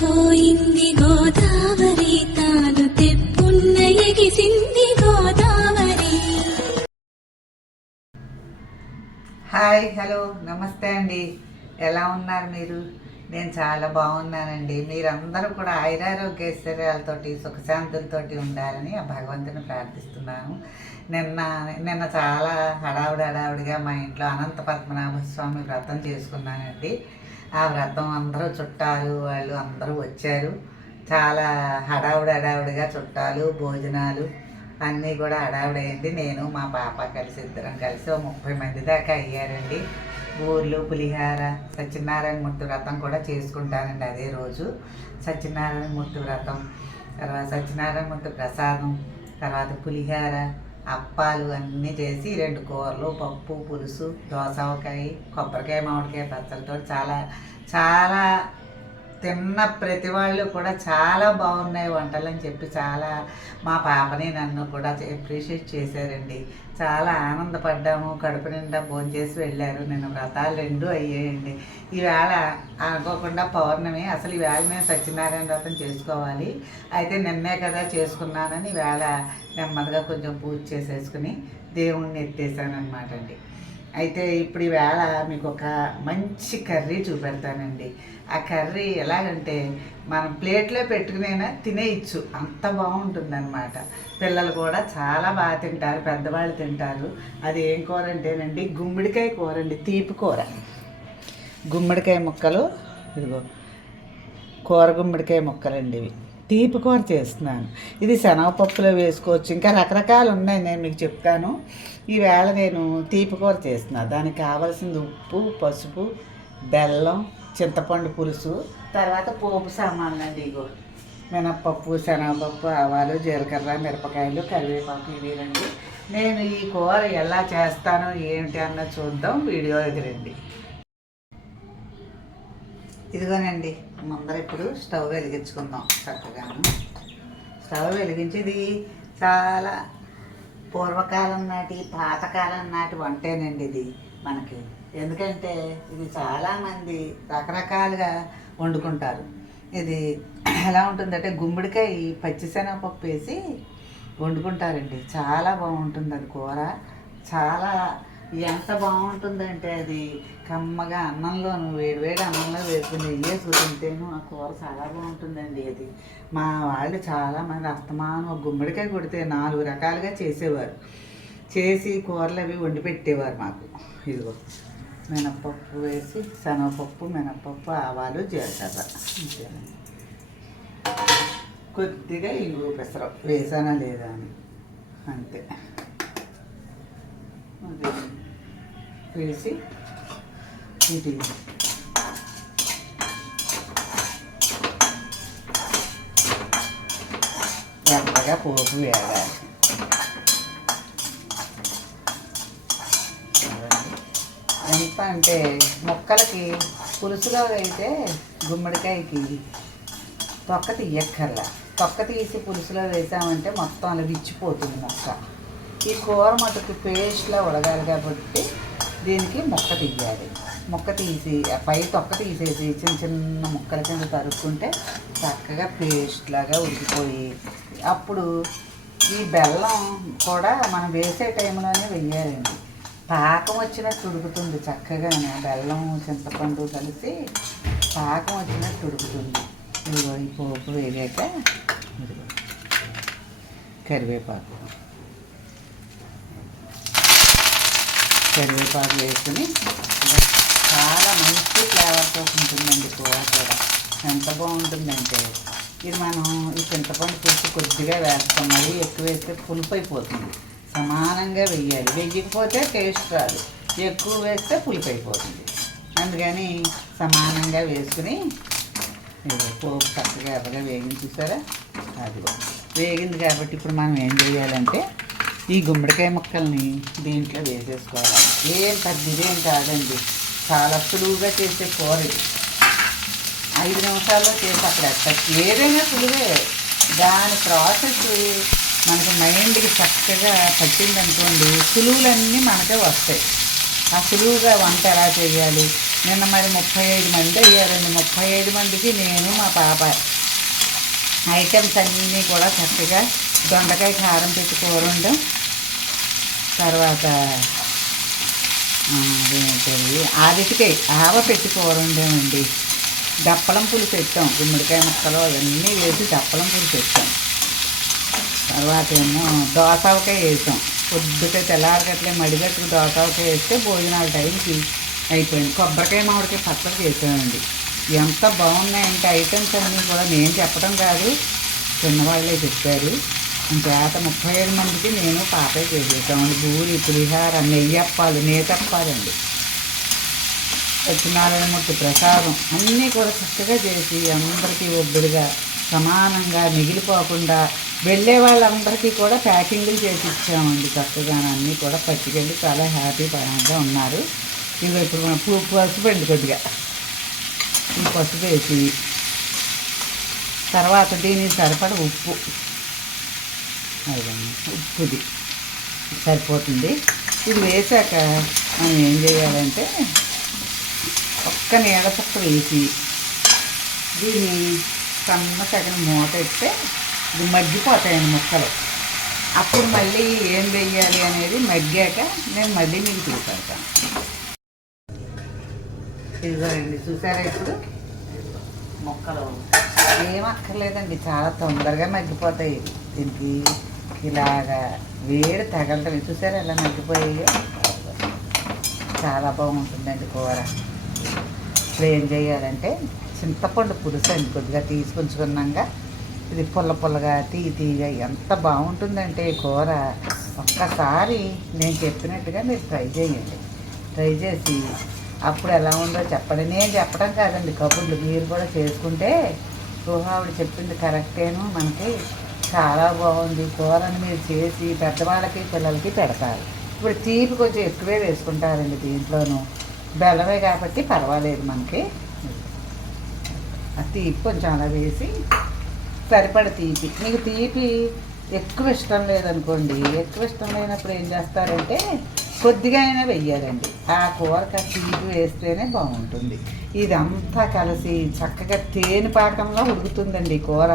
పొంగిపోయింది గోదావరి తాను తెప్పున్న ఎగిసింది గోదావరి హాయ్ హలో నమస్తే అండి. ఎలా ఉన్నారు మీరు? నేను చాలా బాగున్నానండి. మీరందరూ కూడా ఆయురారోగ్యశ్వర్యాలతోటి సుఖశాంతులతోటి ఉండాలని ఆ భగవంతుని ప్రార్థిస్తున్నాను. నిన్న నిన్న చాలా హడావుడి హడావుడిగా మా ఇంట్లో అనంత పద్మనాభ స్వామి వ్రతం చేసుకున్నానండి. ఆ వ్రతం అందరూ చుట్టాలు వాళ్ళు అందరూ వచ్చారు. చాలా హడావుడి హడావుడిగా చుట్టాలు భోజనాలు అన్నీ కూడా హడావుడైంది నేను మా పాప కలిసి ఇద్దరం కలిసి ఓ ముప్పై మంది దాకా అయ్యారండి. ఊర్లు పులిహార సత్యనారాయణ మూర్తి వ్రతం కూడా చేసుకుంటానండి అదే రోజు. సత్యనారాయణ మూర్తి వ్రతం తర్వాత సత్యనారాయణ మూర్తి ప్రసాదం తర్వాత పులిహార అప్పాలు అన్నీ చేసి రెండు కూరలు పప్పు పులుసు దోసవకాయ కొబ్బరికాయ మామిడికాయ పచ్చడితో చాలా చాలా తిన్న ప్రతి వాళ్ళు కూడా చాలా బాగున్నాయి వంటలు అని చెప్పి చాలా మా పాపని నన్ను కూడా అప్రిషియేట్ చేశారండి. చాలా ఆనందపడ్డాము కడుపు నిండా భోంచేసి వెళ్ళారు. నేను వ్రతాలు రెండు అయ్యాయండి. ఈవేళ అనుకోకుండా పౌర్ణమి అసలు ఈవేళ నేను సత్యనారాయణ వ్రతం చేసుకోవాలి. అయితే నిన్నే కదా చేసుకున్నానని ఈవేళ నెమ్మదిగా కొంచెం పూజ చేసేసుకుని దేవుణ్ణి ఎత్తేసాను అనమాట అండి. అయితే ఇప్పుడు ఈవేళ మీకు ఒక మంచి కర్రీ చూపెడతానండి. ఆ కర్రీ ఎలాగంటే మనం ప్లేట్లో పెట్టుకునైనా తినేయచ్చు. అంత బాగుంటుందన్నమాట. పిల్లలు కూడా చాలా బాగా తింటారు పెద్దవాళ్ళు తింటారు. అది ఏం కూర అంటేనండి గుమ్మడికాయ కూర అండి తీపి కూర. గుమ్మడికాయ ముక్కలు ఇదిగో కూర గుమ్మడికాయ ముక్కలండి ఇవి. తీపి కూర చేస్తున్నాను. ఇది శనగపప్పులో వేసుకోవచ్చు. ఇంకా రకరకాలు ఉన్నాయి నేను మీకు చెప్తాను. ఈవేళ నేను తీపి కూర చేస్తున్నాను దానికి కావాల్సింది ఉప్పు పసుపు బెల్లం చింతపండు పులుసు తర్వాత పోపు సామాన్లు అండి ఇగో. మినప్పప్పు శనగపప్పు ఆవాలు జీలకర్ర మిరపకాయలు కరివేపాకు ఇవి రండి. నేను ఈ కూర ఎలా చేస్తానో ఏమిటి అన్న చూద్దాం. వీడియో ఎదురండి. ఇదిగోనండి. ముందర ఇప్పుడు స్టవ్ వెలిగించుకుందాం చక్కగాను. స్టవ్ వెలిగించేది చాలా పూర్వకాలం నాటి పాతకాలం నాటి వంటేనండి ఇది మనకి. ఎందుకంటే ఇది చాలామంది రకరకాలుగా వండుకుంటారు. ఇది ఎలా ఉంటుందంటే గుమ్మడికాయ పచ్చిశనగపప్పు వేసి వండుకుంటారండి. చాలా బాగుంటుంది అది కూర. చాలా ఎంత బాగుంటుందంటే అది కమ్మగా అన్నంలోను వేడివేడి అన్నంలో వేసుకుని నెయ్యి వేసుకుని తింటేను ఆ కూర చాలా బాగుంటుందండి అది. మా వాళ్ళు చాలామంది అస్తమానం గుమ్మడికాయ కొడితే నాలుగు రకాలుగా చేసేవారు. చేసి కూరలు అవి వండి పెట్టేవారు మాకు. ఇదిగో మినపప్పు వేసి శనగపప్పు మినపప్పు ఆవాలు జీలకర్ర. కొద్దిగా ఇంగు పెసరం. వేసానా లేదా అని. అంతే. అదే వేసి ఇది ఎర్రగా పోపు వేయాలి. ఎంత అంటే మొక్కలకి పులుసులో అయితే గుమ్మడికాయకి తొక్క తీయక్కర్లా. తొక్క తీసి పులుసులో వేసామంటే మొత్తం అలా విచ్చిపోతుంది మొక్క. ఈ కూర మటుకు పేస్ట్లా ఉడగాలి కాబట్టి దీనికి మొక్క తీయాలి. మొక్క తీసి పై తొక్క తీసేసి చిన్న చిన్న ముక్కల కింద తరుక్కుంటే చక్కగా పేస్ట్ లాగా ఉడికిపోయి అప్పుడు ఈ బెల్లం కూడా మనం వేసే టైంలోనే వెయ్యాలండి. పాకం వచ్చినట్టు ఉడుకుతుంది చక్కగానే. బెల్లం చింతపండు కలిసి పాకం వచ్చినట్టు ఉడుకుతుంది. ఇదిగో ఈ పోపు వేగాక ఇదిగో కరివేపాకు. కరివేపాకు వేసుకుని చాలా మంచి ఫ్లేవర్తో ఉంటుందండి కూర కూడా. ఎంత బాగుంటుందంటే ఇది మనం ఈ చింతపండు పులుసు కొద్దిగా వేస్తాం. మరి ఎక్కువ వేస్తే పులుపు అయిపోతుంది. సమానంగా వెయ్యాలి వెయ్యకపోతే టేస్ట్ రాదు. ఎక్కువ వేస్తే పులుపు అయిపోతుంది. అందుకని సమానంగా వేసుకుని పోపు చక్కగా ఎర్రగా వేగింది చూసారా? వేగింది కాబట్టి ఇప్పుడు మనం ఏం చేయాలంటే ఈ గుమ్మడికాయ ముక్కల్ని దీంట్లో వేసేసుకోవాలి. ఏం పెద్దదేం కాదండి. చాలా సులువుగా చేసే కూర ఇది. ఐదు నిమిషాల్లో చేసి అక్కడ ఎత్తచ్చు. ఏదైనా సులువే. దాని ప్రాసెస్ మనకి మైండ్కి చక్కగా పట్టిందనుకోండి సులువులన్నీ మనకే వస్తాయి. ఆ సులువుగా వంట ఎలా చేయాలి? నిన్న మరి ముప్పై ఐదు మంది అయ్యారండి. ముప్పై ఐదు మందికి నేను మా పాప ఐటమ్స్ అన్నీ కూడా చక్కగా దొండకాయ కారం పెట్టి కూర వండాం తర్వాత అదేంటది? ఆదిటికాయ ఆవ పెట్టి కూర వండామండి దప్పలం పులు పెట్టాం గుమ్మడికాయ ముక్కలు అవన్నీ వేసి దప్పలం పులు పెట్టాం. తర్వాత ఏమో దోసవకాయ వేసాం. పొద్దుకే తెల్లారగట్లే మడిగట్టుకు దోసవకాయ వేస్తే భోజనాల టైంకి అయిపోయింది. కొబ్బరికాయ మామిడికాయ పచ్చడి చేసామండి. ఎంత బాగున్నాయంటే ఐటమ్స్ అన్నీ కూడా నేను చెప్పడం కాదు చిన్నవాళ్ళే చెప్పారు. చేత ముప్పై ఏడు మందికి నేను పాపే చేసేసామండి బూరి పులిహార నెయ్యి అప్పాలు నేతప్పాలండి సత్యనారాయణమూర్తి ప్రసాదం అన్నీ కూడా చక్కగా చేసి అందరికీ ఒబ్బడిగా సమానంగా మిగిలిపోకుండా వెళ్ళే వాళ్ళందరికీ కూడా ప్యాకింగ్లు చేసి ఇచ్చామండి. చక్కగా అన్నీ కూడా పట్టుకెళ్ళి చాలా హ్యాపీ పరంగా ఉన్నారు. ఇవి ఇప్పుడు మన పసుపు అండి కొద్దిగా. ఈ పసుపు వేసి తర్వాత దీనికి సరిపడ ఉప్పు. ఉప్పుది. సరిపోతుంది. ఇది వేసాక మనం ఏం చేయాలంటే ఒక్క నీడ పక్క వేసి దీన్ని సన్న తగిన మూత ఇస్తే ఇది మగ్గిపోతాయండి ముక్కలు. అప్పుడు మళ్ళీ ఏం వేయాలి అనేది మగ్గాక నేను మళ్ళీ మీకు చూపెడతాను. ఇదిగోండి చూసారా ఇప్పుడు? మొక్కలు. ఏం అక్కర్లేదండి చాలా తొందరగా మగ్గిపోతాయి. దీనికి ఇలాగా వేడి తగలటం. చూసారా ఎలా నగ్గిపోయాయో చాలా బాగుంటుందండి కూర. ఇప్పుడు ఏం చేయాలంటే చింతపండు పులుసు అండి కొద్దిగా తీసుకుంచుకున్నాక ఇది పుల్ల పుల్లగా తీ తీగా ఎంత బాగుంటుందంటే కూర. ఒక్కసారి నేను చెప్పినట్టుగా మీరు ట్రై చేయండి. ట్రై చేసి అప్పుడు ఎలా ఉందో చెప్పండి. నేను చెప్పడం కాదండి కబుర్లు. మీరు కూడా చేసుకుంటే ఊహ చెప్పింది కరెక్టేను మనకి. చాలా బాగుంది. కూరని మీరు చేసి పెద్దవాళ్ళకి పిల్లలకి పెడతారు. ఇప్పుడు తీపి కొంచెం ఎక్కువే వేసుకుంటారండి దీంట్లోనూ. బెల్లమే కాబట్టి పర్వాలేదు మనకి. ఆ తీపి కొంచెం అలా వేసి సరిపడ తీపి. మీకు తీపి ఎక్కువ ఇష్టం లేదనుకోండి ఎక్కువ ఇష్టం లేనప్పుడు ఏం చేస్తారంటే కొద్దిగా అయినా వెయ్యాలండి. ఆ కూరకు ఆ తీపి వేస్తేనే బాగుంటుంది. ఇదంతా కలిసి చక్కగా తేనె పాకంలో ఉడుకుతుందండి కూర.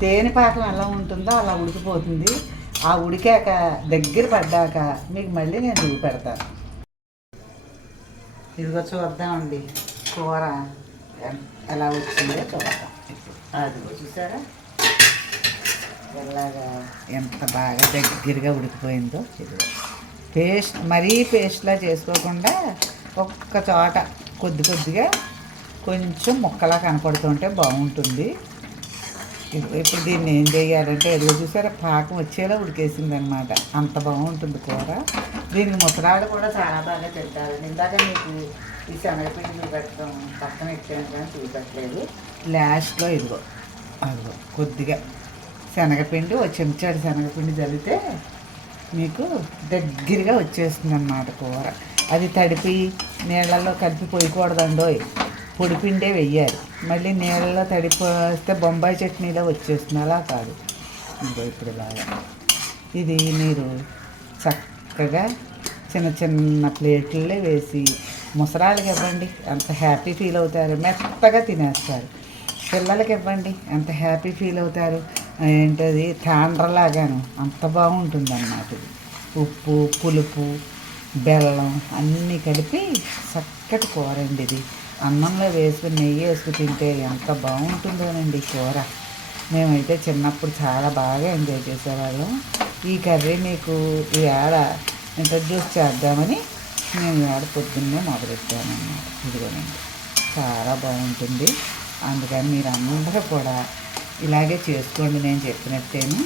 తేనె పాకం ఎలా ఉంటుందో అలా ఉడికిపోతుంది. ఆ ఉడికాక దగ్గర పడ్డాక మీకు మళ్ళీ నేను చూపెడతాను ఇదిగో చూద్దామండి కూర ఎలా వచ్చిందో చూద్దాం. అదిగో చూసారా? ఎలాగా ఎంత బాగా దగ్గరగా ఉడికిపోయిందో ఇదిగో పేస్ట్ మరీ పేస్ట్లా చేసుకోకుండా ఒక్క చోట కొద్ది కొద్దిగా కొంచెం ముక్కలా కనపడుతుంటే బాగుంటుంది. ఇప్పుడు దీన్ని ఏం చేయాలంటే ఎదుగు చూసారా పాకం వచ్చేలా ఉడికేసింది అనమాట అంత బాగుంటుంది కూర. దీనికి ముసరాళ్ళు కూడా చాలా బాగా తింటారండి ఇందాక మీకు ఈ శనగపిండి చూపెట్టడం పక్కన ఇచ్చాను కానీ చూపెట్టలేదు. లాస్ట్లో ఇదిగో అదిగో కొద్దిగా శనగపిండి ఒక చెంచాడు శనగపిండి చల్లితే మీకు దగ్గరగా వచ్చేస్తుంది అన్నమాట కూర. అది తడిపి నీళ్ళల్లో కలిపి పోయకూడదండోయ్. పొడిపిండే వెయ్యాలి. మళ్ళీ నీళ్ళలో తడిపోస్తే బొంబాయి చట్నీలో వచ్చేస్తుంది అలా కాదు. ఇంకో ఇప్పుడు బాగా. ఇది మీరు చక్కగా చిన్న చిన్న ప్లేట్లలో వేసి ముసరాళ్ళకి ఇవ్వండి. అంత హ్యాపీ ఫీల్ అవుతారు. మెత్తగా తినేస్తారు. పిల్లలకి ఇవ్వండి. ఎంత హ్యాపీ ఫీల్ అవుతారు. ఏంటది? తాండ్రలాగాను. అంత బాగుంటుంది అన్నమాట ఉప్పు పులుపు బెల్లం అన్నీ కలిపి చక్కటి కూర అండి ఇది. అన్నంలో వేసుకుని నెయ్యి వేసుకుని తింటే ఎంత బాగుంటుందోనండి కూర మేమైతే చిన్నప్పుడు చాలా బాగా ఎంజాయ్ చేసేవాళ్ళం. ఈ కర్రీ మీకు ఈ ఏడ ఇంట్రడ్యూస్ చేద్దామని నేను ఏడ పొద్దున్నే మొదలెట్టాను ఇదిగోనండి చాలా బాగుంటుంది. అందుకని మీరు అందరూ కూడా ఇలాగే చేసుకోండి నేను చెప్పినట్టేను.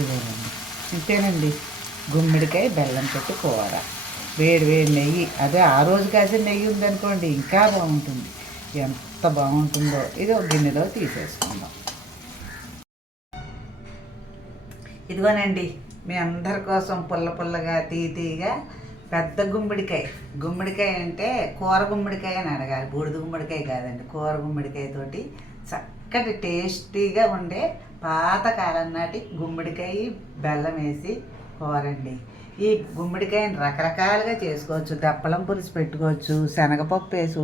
ఇదేనండి ఇంతేనండి. గుమ్మిడికాయ బెల్లం పెట్టి కూర. వేడి వేడి నెయ్యి. అదే ఆ రోజు కాసిన నెయ్యి ఉందనుకోండి ఇంకా బాగుంటుంది. ఎంత బాగుంటుందో ఇది ఒక గిన్నెలో తీసేసుకుందాం. ఇదిగోనండి మీ అందరి కోసం పుల్ల పుల్లగా తీతీగా పెద్ద గుమ్మడికాయ. గుమ్మడికాయ అంటే కూర గుమ్మడికాయ అని అడగాలి. బూడిద గుమ్మడికాయ కాదండి కూర గుమ్మడికాయతోటి చక్కటి టేస్టీగా ఉండే పాతకాలం నాటి గుమ్మడికాయ బెల్లం వేసి కూరండి. ఈ గుమ్మడికాయని రకరకాలుగా చేసుకోవచ్చు. దప్పలం పులుసు పెట్టుకోవచ్చు శనగపప్పు వేసి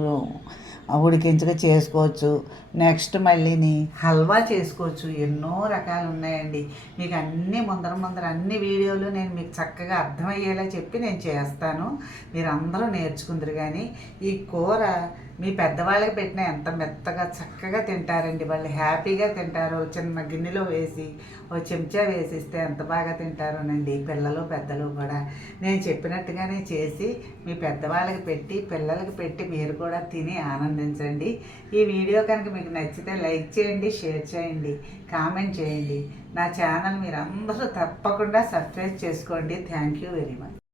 ఉడికించగా చేసుకోవచ్చు. నెక్స్ట్ మళ్ళీని హల్వా చేసుకోవచ్చు. ఎన్నో రకాలు ఉన్నాయండి. మీకు అన్ని ముందర ముందర అన్ని వీడియోలు నేను మీకు చక్కగా అర్థమయ్యేలా చెప్పి నేను చేస్తాను. మీరు అందరూ నేర్చుకుందరు కానీ ఈ కూర మీ పెద్దవాళ్ళకి పెట్టిన ఎంత మెత్తగా చక్కగా తింటారండి. వాళ్ళు హ్యాపీగా తింటారు. చిన్న గిన్నెలో వేసి ఓ చెంచా వేసిస్తే ఎంత బాగా తింటారోనండి. పిల్లలు పెద్దలు కూడా. నేను చెప్పినట్టుగానే చేసి మీ పెద్దవాళ్ళకి పెట్టి పిల్లలకి పెట్టి మీరు కూడా తిని ఆనందించండి. ఈ వీడియో కనుక మీకు నచ్చితే లైక్ చేయండి షేర్ చేయండి కామెంట్ చేయండి. నా ఛానల్ మీరు అందరూ తప్పకుండా సబ్స్క్రైబ్ చేసుకోండి. Thank you very much.